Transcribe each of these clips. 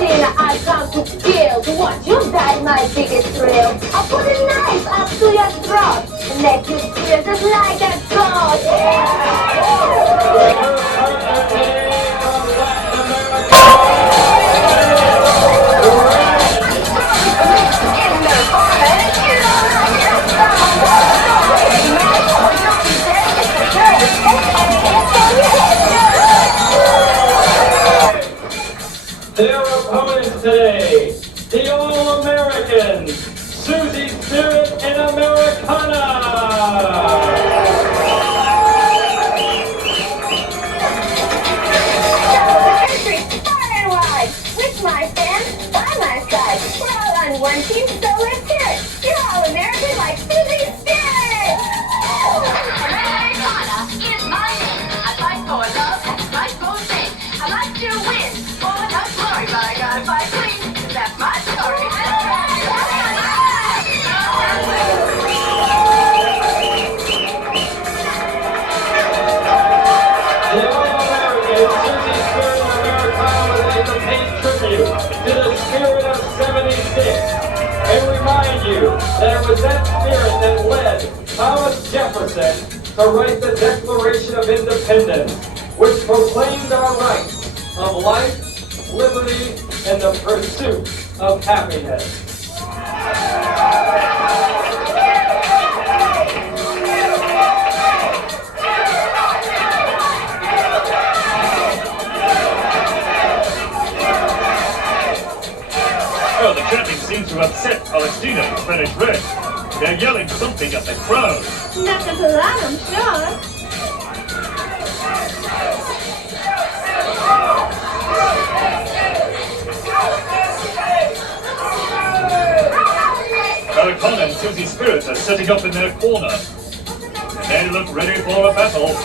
Palestina, I come to kill. To watch you die, my biggest thrill. I'll put a knife up to your throat and make you feel just like a ghost. Their opponents today, the All-Americans, SUSIE Spirit and Americana! With my fans by my side. We're all on one team, so let's hear it. You're all American like SUSIE Spirit! Americana is my name. I fight for love and fight for fame. I like to win for the glory, but I gotta fight clean, 'cause that's my story. The All-Americans, SUSIE Spirit and Americana would like to pay tribute to the spirit of '76 and remind you that it was that spirit that led Thomas Jefferson to write the Declaration of Independence, which proclaimed our rights of life, liberty, and the pursuit of happiness. Well, the chanting seems to upset Palestina in Spanish red. They're yelling something at the crowd. Nothing polite, I'm sure. Americana and SUSIE Spirit are setting up in their corner. And they look ready for a battle.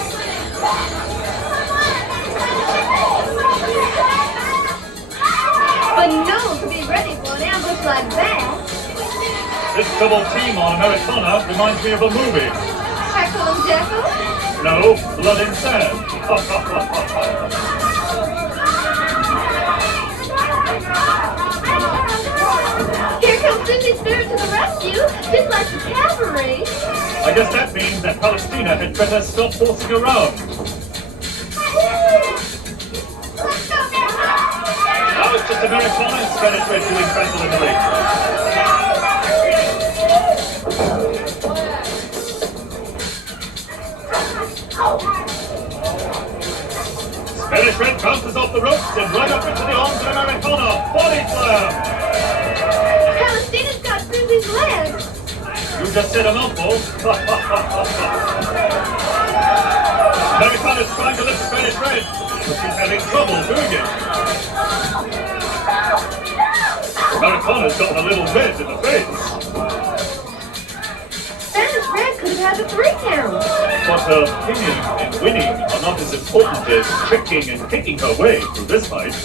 But no one could be ready for an ambush like that. This double team on Americana reminds me of a movie. Sequal and Jekyll? No, Blood and Sand. Here comes SUSIE Spirit to the rescue, just like the cavalry. I guess that means that Palestina had better stop horsing around. Now it's just Americana and Spanish red doing battle in the ring. Spanish red bounces off the ropes and right up into the arms of Americana. Body slam! Palestina's got SUSIE's legs. You just said a mouthful. Americana's trying to lift Spanish red, but she's having trouble doing it. Americana's gotten a little red in the face. Spanish red could have had the 3 count. But her opinion and winning are not as important as tricking and kicking her way through this fight.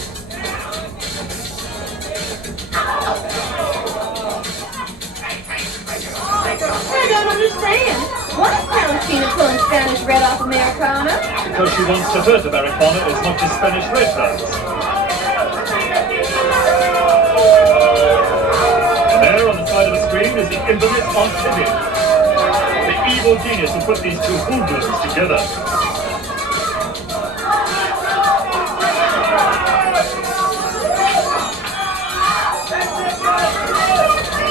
I don't understand. Why is Palestina pulling Spanish red off Americana? Because she wants to hurt Americana as much as Spanish red does. And there on the side of the screen is the infamous Aunt Tibby, the evil genius who put these two hoodlums together.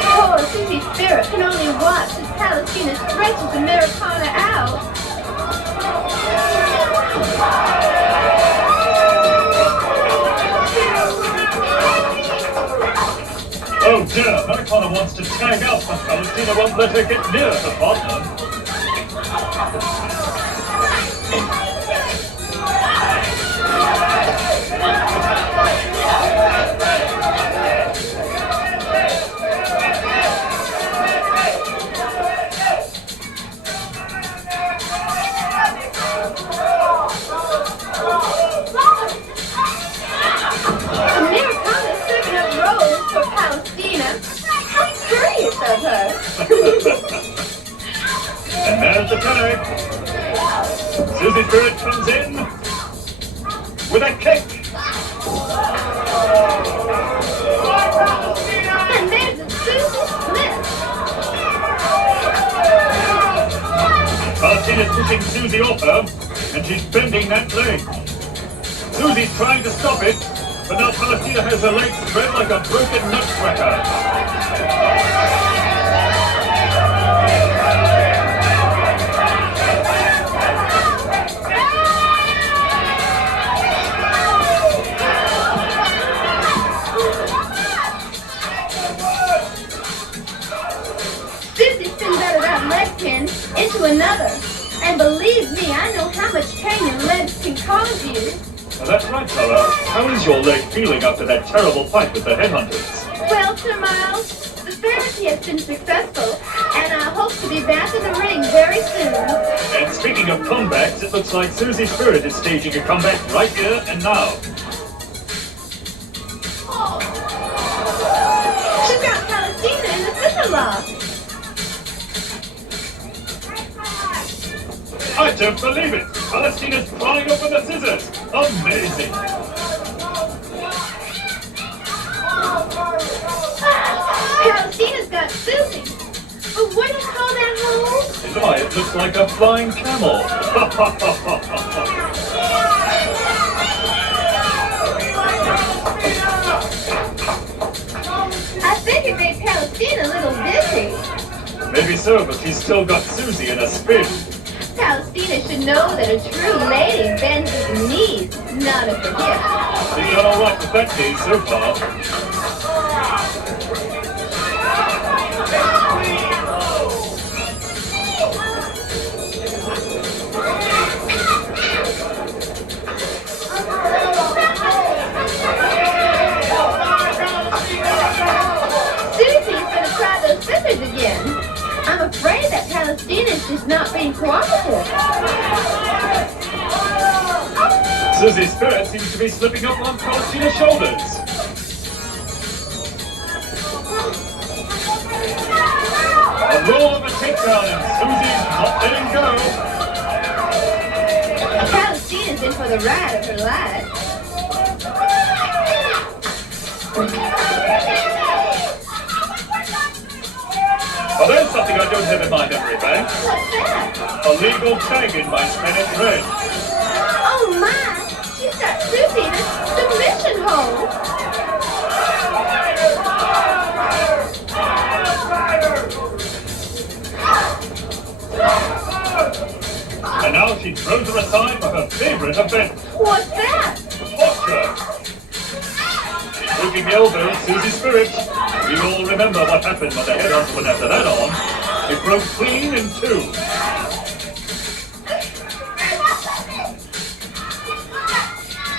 Poor SUSIE Spirit can only watch as Palestina stretches Americana out. Oh dear, Americana wants to tag out, but Palestina won't let her get near her partner. Americana's serving up rolls for Palestina. How curious of her. And there's the tag. SUSIE Spirit comes in with a kick. Palestina's pushing Susie off her, and she's bending that leg. Susie's trying to stop it, but now Palestina has her legs spread like a broken nutcracker. Susie spins out of that leg pin into another. And believe me, I know how much pain your legs can cause you. Well, that's right, Sarah. How is your leg feeling after that terrible fight with the headhunters? Well, Sir Miles, the therapy has been successful, and I hope to be back in the ring very soon. And speaking of comebacks, it looks like Susie Spirit is staging a comeback right here and now. She's got Palestina in the scissor lock. I don't believe it! Palestina's flying open the scissors! Amazing! Palestina's got Susie. But what do you call that hole? Why, it looks like a flying camel! I figured made Palestina a little dizzy. Maybe so, but she's still got Susie in a spin. Palestina should know that a true lady bends at the knees, not at the hips. She's done all right with that knee so far. Susie's gonna try those scissors again. I'm afraid that Palestina's just not being cooperative. Susie's Spirit seems to be slipping up on Palestina's shoulders. A roll of a takedown and Susie's not letting go. Palestina's in for the ride of her life. Well, there's something I don't have in my memory bank. What's that? A legal tag in my Spanish red. Oh my! She's got Susie in a submission hold. And now she throws her aside for her favorite event, What's that? posture. She's working the elbow, Susie Spirit. We all remember what happened when the headhunter went after that arm. It broke clean in two.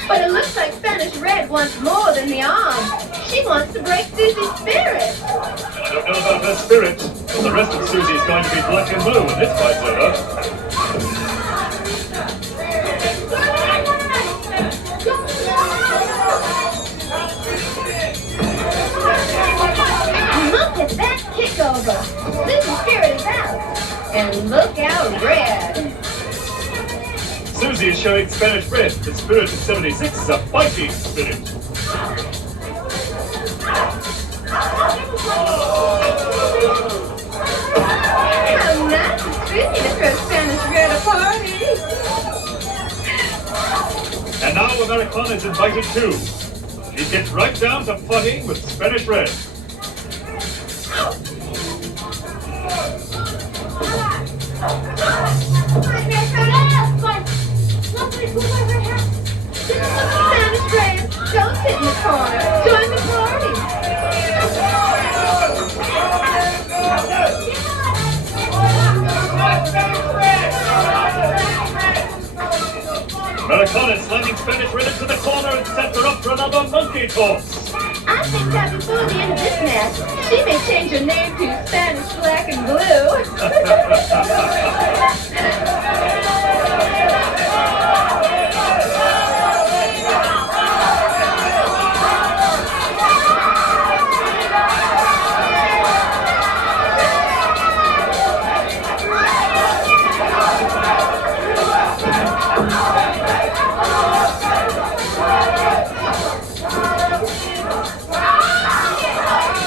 But it looks like Spanish Red wants more than the arm. She wants to break Susie's spirit. I don't know about her spirit, but the rest of Susie's going to be black and blue when this fight's over. Look at that kick over. Susie's spirit is out. And look out red. Susie is showing Spanish red. The spirit of 76 is a fighting spirit. How nice of Susie to throw Spanish Red a party. And now Americana is invited too. She gets right down to fighting with Spanish red. Spanish Red, don't sit in the corner. Join the party. Americana is slamming Spanish red into the corner and sets her up for another monkey toss. I think that before the end of this match, she may change her name to Spanish Black and Blue.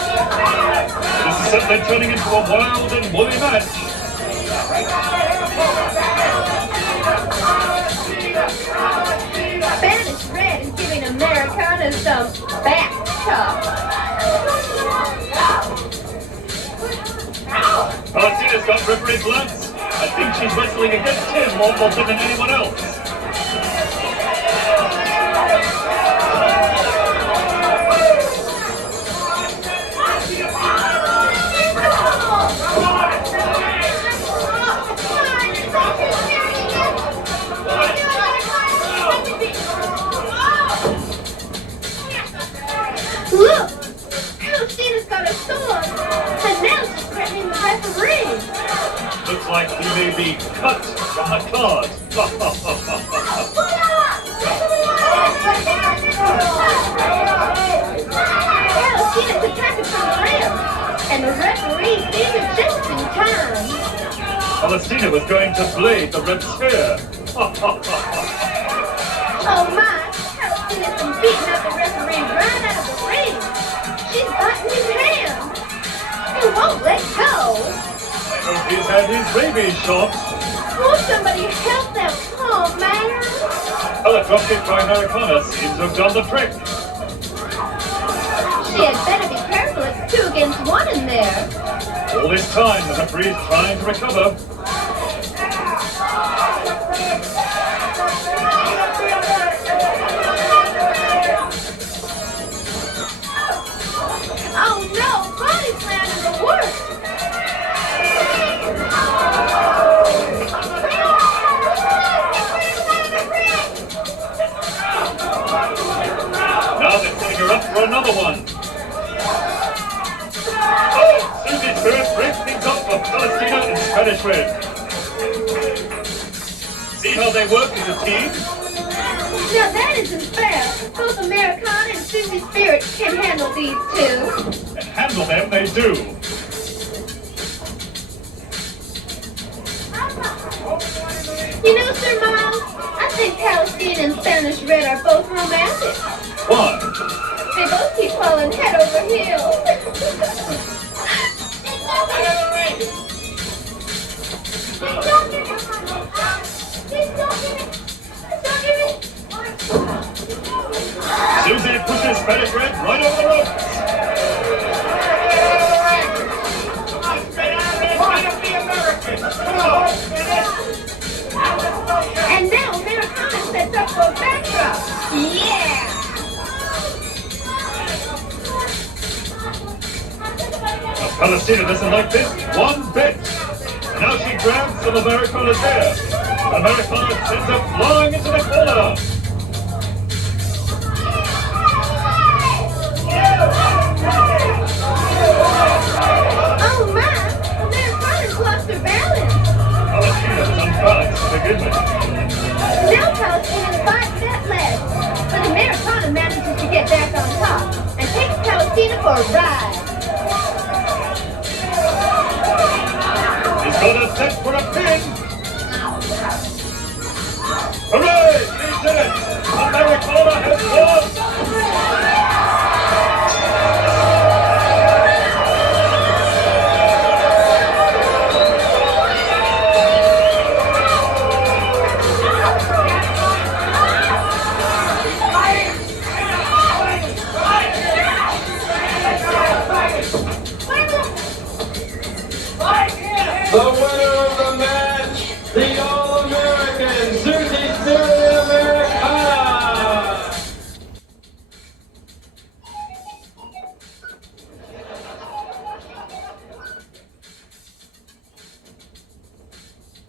This is certainly turning into a wild and woolly match. Spanish Red is giving Americana some back talk. Palestina's got referee gloves. I think she's wrestling against him more often than anyone else. Look! Palestina's got a sword, and now she's threatening the referee. Looks like he may be cut from the card. Palestina's attacking from the rear, and the referee's even just in time. Palestina was going to blade the red sphere. Oh my! Palestina's been beating up the referee right out of the ring. She's biting his hand. He won't let go. I hope he's had his rabies shot. Will somebody help that poor man? Well, a drop kick by Americana seems to have done the trick. She had better be careful. It's 2 against 1 in there. All this time, the referee's trying to recover. Oh no! Body slam is the worst! Now they're putting her up for another one. Oh, Susie Spirit breaks things up for Palestina and Spanish Red. See how they work as a team? Now that isn't fair. Both Americana and Susie Spirit can handle these two. And handle them they do. You know, Sir Miles, I think Palestine and Spanish Red are both romantic. Why? They both keep falling head over heels. Susie pushes Spanish Red right over the ropes. And now Americana sets up for a backdrop. Yeah! Palestina doesn't like this one bit. Now she grabs some Americana's hair. Americana sends her flying into the corner. Oh my! Americana's lost her balance. Palestina was unbalanced to begin with. Now Palestina's 5 step leg. But Americana manages to get back on top and takes Palestina for a ride. He's got her set for a pin. Hooray! He did it! Americana has won! The winner of the match, the All-American Susie Spirit Americana.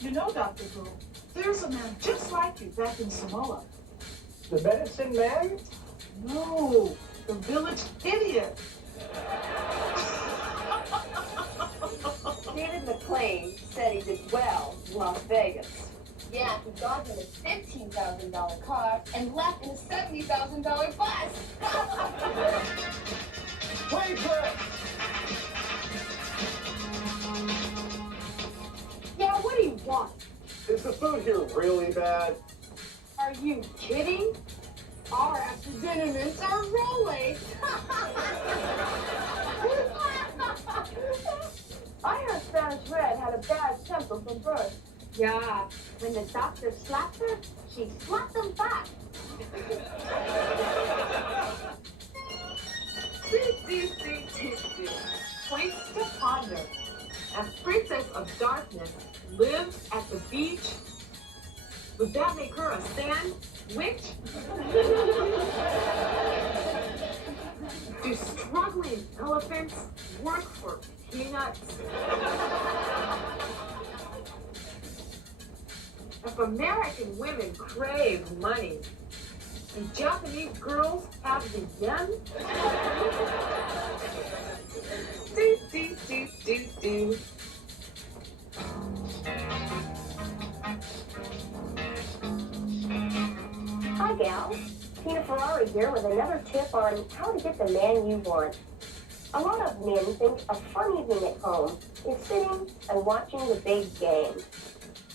You know, Dr. Boo, there's a man just like you back in Samoa. The medicine man? No, the village idiot. David McLean said he did well in Las Vegas. Yeah, he got in a $15,000 car and left in a $70,000 bus. Wait for it! Yeah, what do you want? Is the food here really bad? Are you kidding? Our after dinner mints are rolling. I heard Spanish Red had a bad temper from birth. Yeah, when the doctor slapped her, she slapped him back. Do. Points to ponder. As Princess of Darkness lives at the beach, would that make her a sand witch? Do struggling elephants work for peanuts? If American women crave money, do Japanese girls have the yen? Do. Hi, gal. Tina Ferrari here with another tip on how to get the man you want. A lot of men think a fun evening at home is sitting and watching the big game.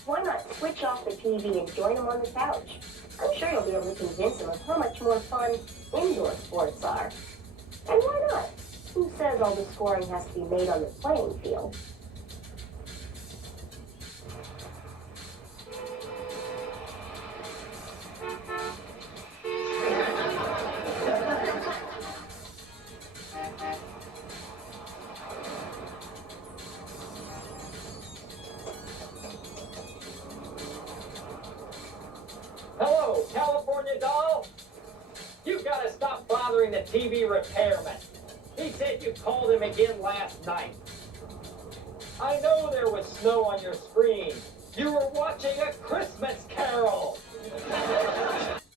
Why not switch off the TV and join him on the couch? I'm sure you'll be able to convince him of how much more fun indoor sports are. And why not? Who says all the scoring has to be made on the playing field? Hello, California doll. You've got to stop bothering the TV repairman. He said you called him again last night. I know there was snow on your screen. You were watching a Christmas